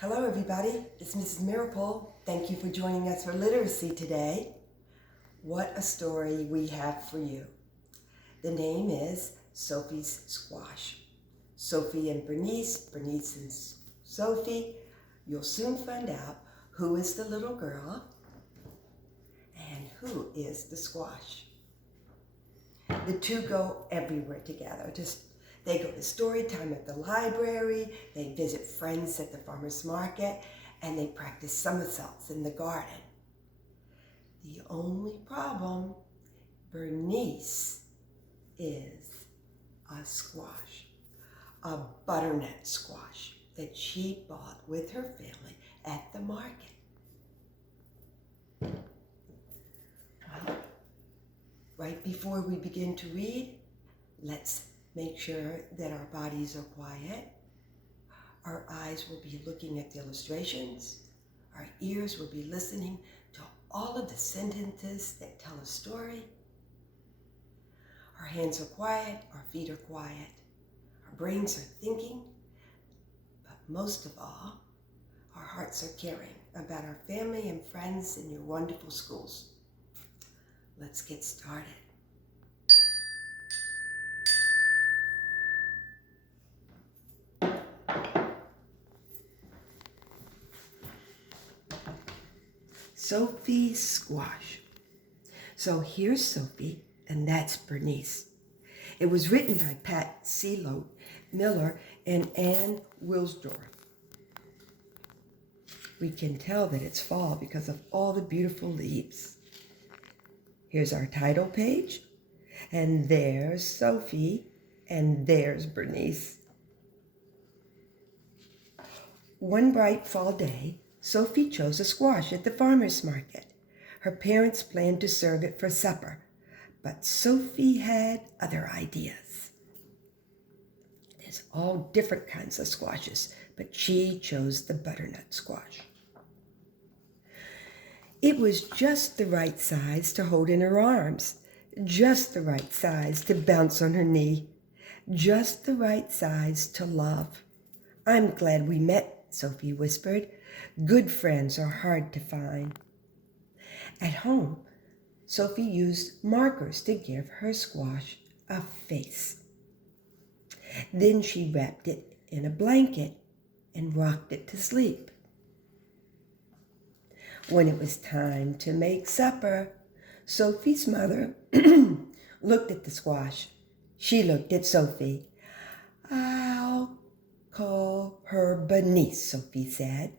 Hello everybody, it's Mrs. Meropol. Thank you for joining us for literacy today. What a story we have for you. The name is Sophie's Squash. Sophie and Bernice, Bernice and Sophie. You'll soon find out who is the little girl and who is the squash. The two go everywhere together. They go to story time at the library, they visit friends at the farmer's market, and they practice somersaults in the garden. The only problem, Bernice is a squash, a butternut squash that she bought with her family at the market. Well, right before we begin to read, let's make sure that our bodies are quiet. Our eyes will be looking at the illustrations. Our ears will be listening to all of the sentences that tell a story. Our hands are quiet, our feet are quiet, our brains are thinking, but most of all, our hearts are caring about our family and friends in your wonderful schools. Let's get started. Sophie's Squash. So here's Sophie, and that's Bernice. It was written by Pat Seelote Miller and Ann Wilsdorf. We can tell that it's fall because of all the beautiful leaves. Here's our title page, and there's Sophie, and there's Bernice. One bright fall day, Sophie chose a squash at the farmer's market. Her parents planned to serve it for supper, but Sophie had other ideas. There's all different kinds of squashes, but she chose the butternut squash. It was just the right size to hold in her arms, just the right size to bounce on her knee, just the right size to love. "I'm glad we met," Sophie whispered. "Good friends are hard to find." At home, Sophie used markers to give her squash a face. Then she wrapped it in a blanket and rocked it to sleep. When it was time to make supper, Sophie's mother looked at the squash. She looked at Sophie. "I'll call her Bernice," Sophie said.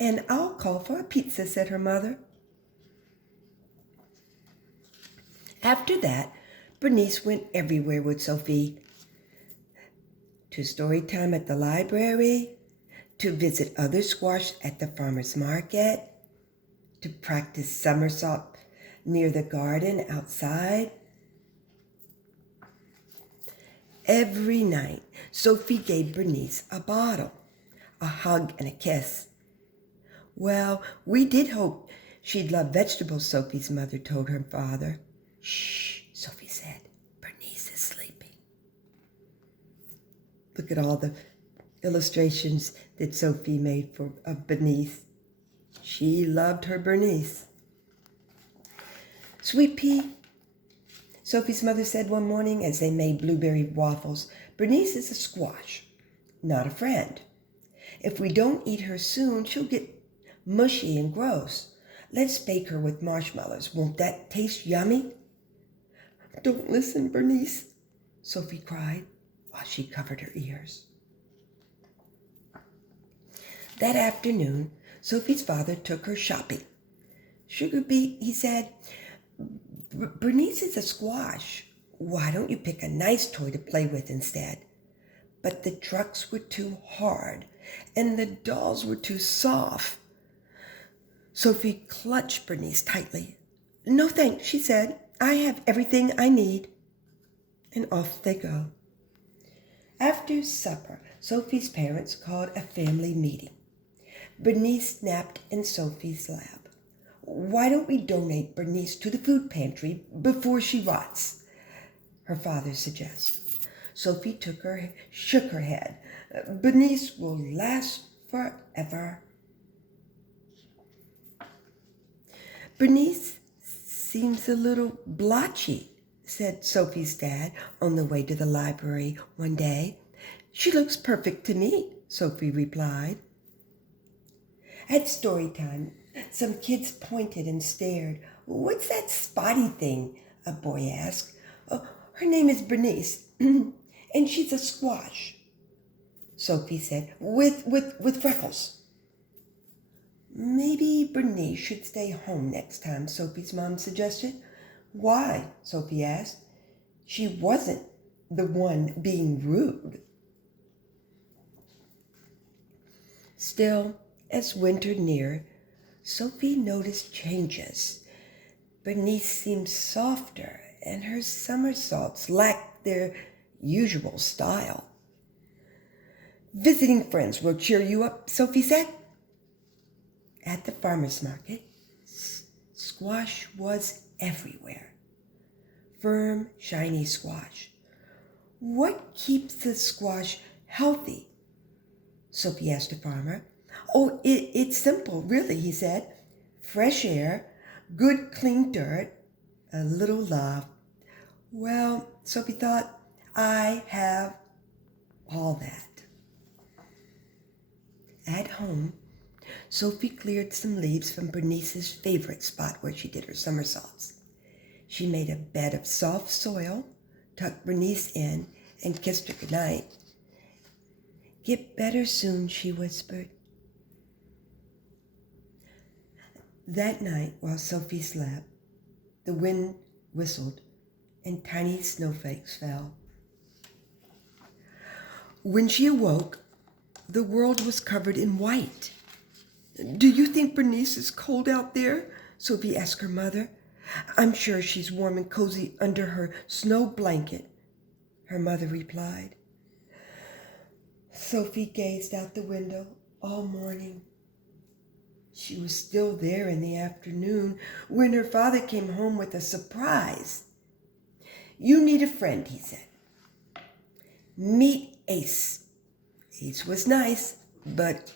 "And I'll call for a pizza," said her mother. After that, Bernice went everywhere with Sophie. To story time at the library, to visit other squash at the farmer's market, to practice somersault near the garden outside. Every night, Sophie gave Bernice a bottle, a hug, and a kiss. "Well, we did hope she'd love vegetables," Sophie's mother told her father. "Shh," Sophie said. "Bernice is sleeping." Look at all the illustrations that Sophie made of Bernice. She loved her Bernice. "Sweet pea," Sophie's mother said one morning as they made blueberry waffles, "Bernice is a squash, not a friend. If we don't eat her soon, she'll get mushy and gross. Let's bake her with marshmallows. Won't that taste yummy?" "Don't listen, Bernice," Sophie cried while she covered her ears. That afternoon, Sophie's father took her shopping. "Sugar beet," he said, "Bernice is a squash. Why don't you pick a nice toy to play with instead?" But the trucks were too hard, and the dolls were too soft. Sophie clutched Bernice tightly. "No thanks," she said. "I have everything I need." And off they go. After supper, Sophie's parents called a family meeting. Bernice napped in Sophie's lap. "Why don't we donate Bernice to the food pantry before she rots?" her father suggested. Sophie shook her head. "Bernice will last forever. Bernice seems a little blotchy, said Sophie's dad on the way to the library one day. She looks perfect to me, Sophie replied. At story time, some kids pointed and stared. What's that spotty thing? A boy asked. Oh, her name is Bernice, and she's a squash, Sophie said, with freckles. Maybe Bernice should stay home next time, Sophie's mom suggested. Why? Sophie asked. She wasn't the one being rude. Still, as winter neared, Sophie noticed changes. Bernice seemed softer, and her somersaults lacked their usual style. Visiting friends will cheer you up, Sophie said. At the farmer's market, squash was everywhere. Firm, shiny squash. What keeps the squash healthy? Sophie asked the farmer. Oh, it's simple, really, he said. Fresh air, good clean dirt, a little love. Well, Sophie thought, I have all that. At home, Sophie cleared some leaves from Bernice's favorite spot where she did her somersaults. She made a bed of soft soil, tucked Bernice in, and kissed her goodnight. Get better soon, she whispered. That night, while Sophie slept, the wind whistled and tiny snowflakes fell. When she awoke, the world was covered in white. Do you think Bernice is cold out there? Sophie asked her mother. I'm sure she's warm and cozy under her snow blanket, her mother replied. Sophie gazed out the window all morning. She was still there in the afternoon when her father came home with a surprise. You need a friend, he said. Meet Ace. Ace was nice, but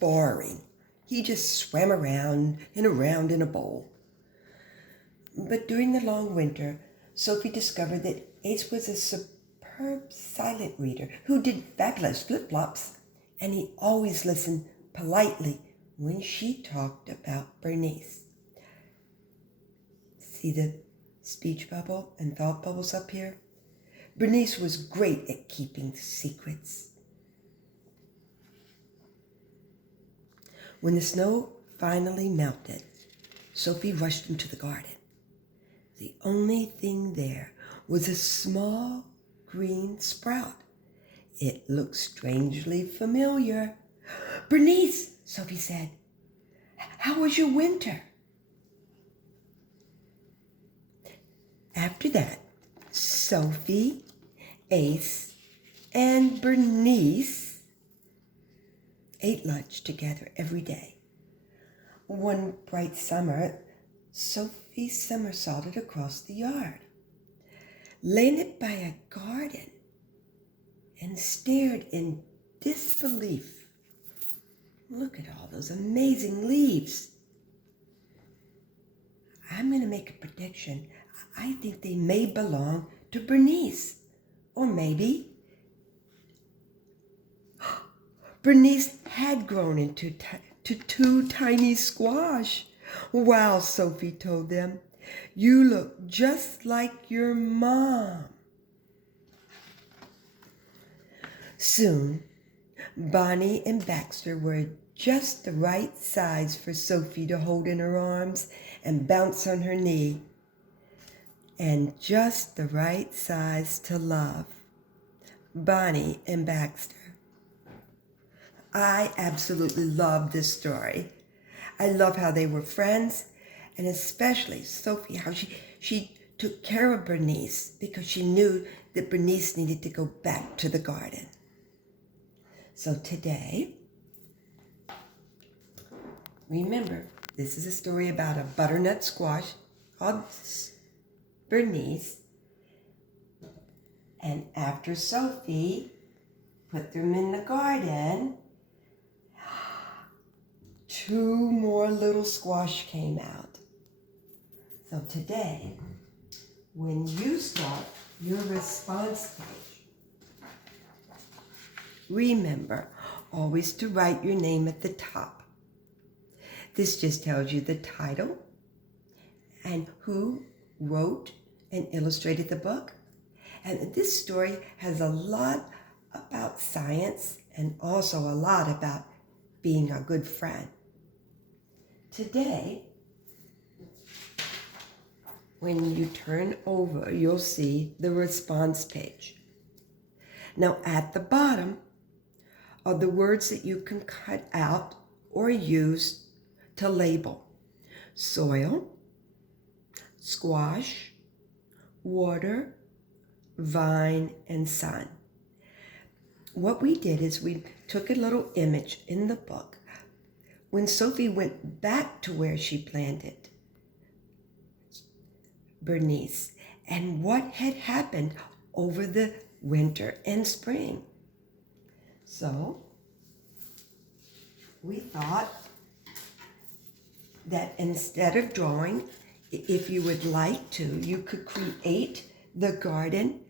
boring. He just swam around and around in a bowl. But during the long winter, Sophie discovered that Ace was a superb silent reader who did fabulous flip-flops, and he always listened politely when she talked about Bernice. See the speech bubble and thought bubbles up here? Bernice was great at keeping secrets. When the snow finally melted, Sophie rushed into the garden. The only thing there was a small green sprout. It looked strangely familiar. Bernice, Sophie said, how was your winter? After that, Sophie, Ace, and Bernice ate lunch together every day. One bright summer, Sophie somersaulted across the yard, landed by a garden, and stared in disbelief. Look at all those amazing leaves. I'm going to make a prediction. I think they may belong to Bernice. Or maybe Bernice had grown into two tiny squash. Wow, Sophie told them. You look just like your mom. Soon, Bonnie and Baxter were just the right size for Sophie to hold in her arms and bounce on her knee, and just the right size to love. Bonnie and Baxter. I absolutely love this story. I love how they were friends, and especially Sophie, how she took care of Bernice because she knew that Bernice needed to go back to the garden. So today, remember, this is a story about a butternut squash called Bernice. And after Sophie put them in the garden, 2 more little squash came out. So today, when you start your response page, remember always to write your name at the top. This just tells you the title and who wrote and illustrated the book. And this story has a lot about science and also a lot about being a good friend. Today, when you turn over, you'll see the response page. Now at the bottom are the words that you can cut out or use to label: soil, squash, water, vine, and sun. What we did is we took a little image in the book when Sophie went back to where she planted Bernice and what had happened over the winter and spring. So we thought that instead of drawing, if you would like to, you could create the garden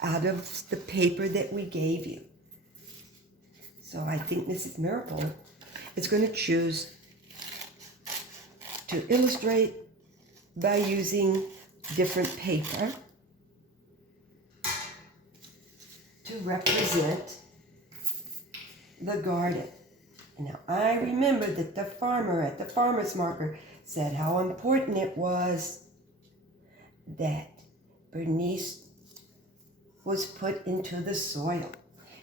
out of the paper that we gave you. So I think Mrs. Meropol is going to choose to illustrate by using different paper to represent the garden. Now I remember that the farmer at the farmer's market said how important it was that Bernice was put into the soil.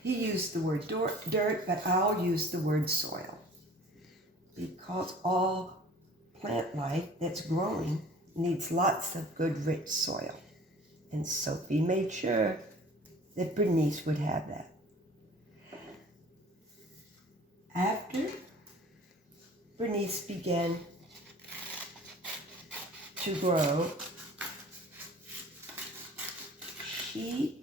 He used the word dirt, but I'll use the word soil, because all plant life that's growing needs lots of good, rich soil. And Sophie made sure that Bernice would have that. After Bernice began to grow, she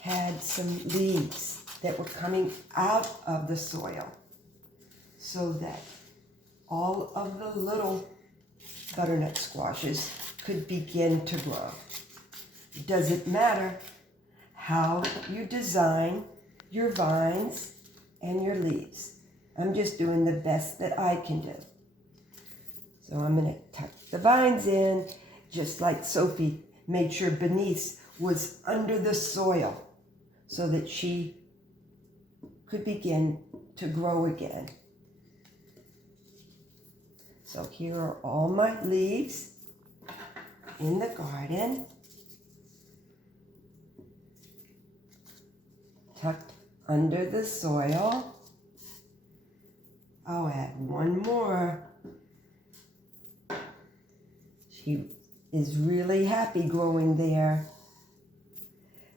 had some leaves that were coming out of the soil so that all of the little butternut squashes could begin to grow. It doesn't matter how you design your vines and your leaves. I'm just doing the best that I can do. So I'm going to tuck the vines in, just like Sophie made sure Bernice was under the soil so that she could begin to grow again. So here are all my leaves in the garden, tucked under the soil. I'll add one more. She is really happy growing there.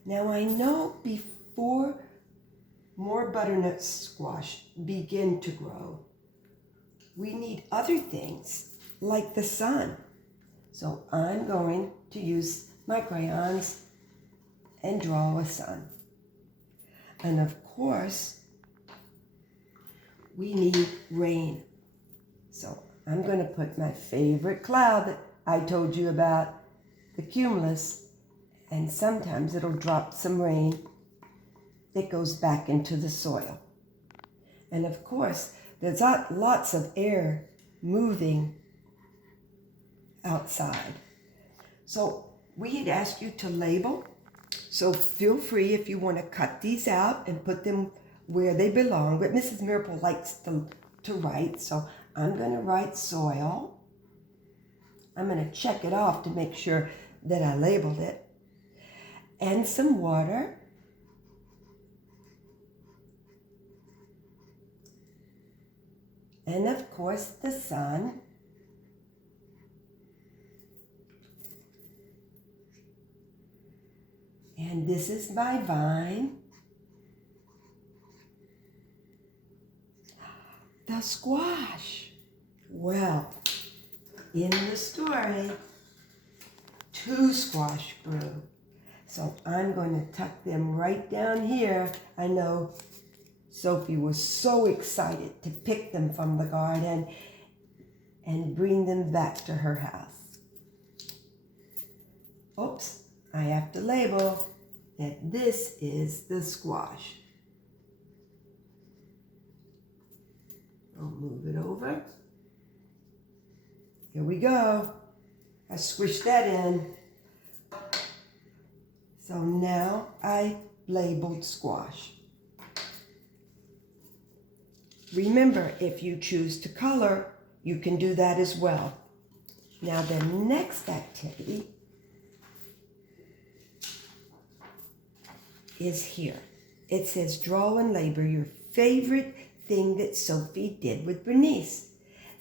Now I know before more butternut squash begin to grow, we need other things like the sun. So I'm going to use my crayons and draw a sun. And of course, we need rain. So I'm going to put my favorite cloud that I told you about, the cumulus, and sometimes it'll drop some rain that goes back into the soil. And of course, there's lots of air moving outside. So we had asked you to label. So feel free if you want to cut these out and put them where they belong. But Mrs. Meropol likes to write, so I'm going to write soil. I'm going to check it off to make sure that I labeled it. And some water. And of course the sun. And this is my vine. The squash. Well, in the story, 2 squash grew. So I'm going to tuck them right down here. I know Sophie was so excited to pick them from the garden and bring them back to her house. Oops, I have to label that this is the squash. I'll move it over. Here we go. I squished that in. So now I labeled squash. Remember, if you choose to color, you can do that as well. Now the next activity is here. It says draw and label your favorite thing that Sophie did with Bernice.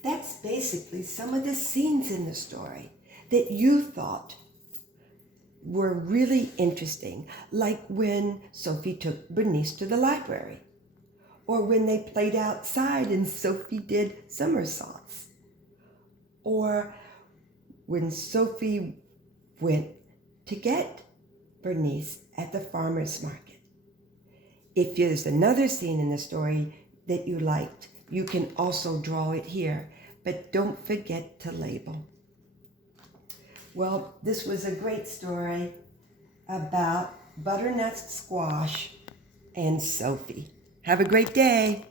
That's basically some of the scenes in the story that you thought were really interesting, like when Sophie took Bernice to the library, or when they played outside and Sophie did somersaults, or when Sophie went to get Bernice at the farmer's market. If there's another scene in the story that you liked, you can also draw it here, but don't forget to label. Well, this was a great story about butternut squash and Sophie. Have a great day.